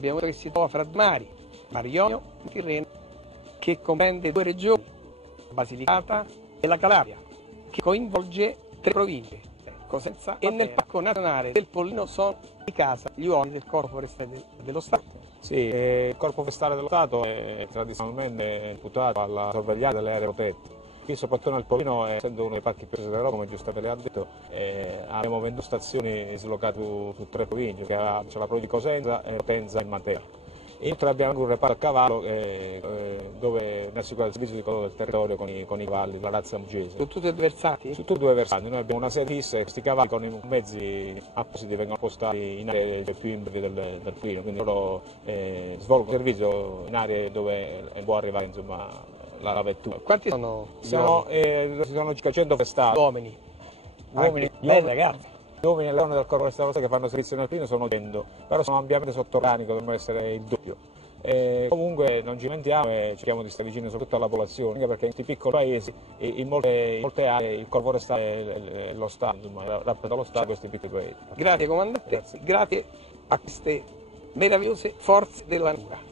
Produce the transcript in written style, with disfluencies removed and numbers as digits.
Abbiamo detto che si trova fra due mari, Mar Ionio e Tirreno, che comprende due regioni, Basilicata e la Calabria, che coinvolge 3 province, Cosenza e nel Parco Nazionale del Pollino sono di casa gli uomini del Corpo Forestale dello Stato. Sì, il Corpo Forestale dello Stato è tradizionalmente imputato alla sorveglianza delle aree protette. Qui soprattutto nel Pollino, essendo uno dei parchi più esclusivi d'Europa, come giustamente lei ha detto, abbiamo 22 stazioni dislocate su 3 province, c'è la provincia di Cosenza, Potenza e Matera. Inoltre abbiamo anche un reparto a cavallo dove ne assicura il servizio di controllo del territorio con i cavalli della razza mugese. Sono tutti versati? Su tutti e 2 versanti, noi abbiamo una sede fissa e questi cavalli con i mezzi appositi vengono postati in aree più imbridi del Pollino, quindi loro svolgono servizio in aree dove può arrivare insomma, la vettura. Quanti sono? Sono circa 100 forestali. Uomini. Uomini, Ragazzi. Gli uomini e le donne del Corpo Forestale che fanno servizio nel Pollino sono 100, però sono ampiamente sotto organico, devono essere il doppio. Comunque non ci lamentiamo e cerchiamo di stare vicini soprattutto alla popolazione, anche perché in questi piccoli paesi, in molte aree, il Corpo Forestale è lo Stato, insomma, rappresenta lo Stato in questi piccoli paesi. Grazie comandante, grazie a queste meravigliose forze della natura.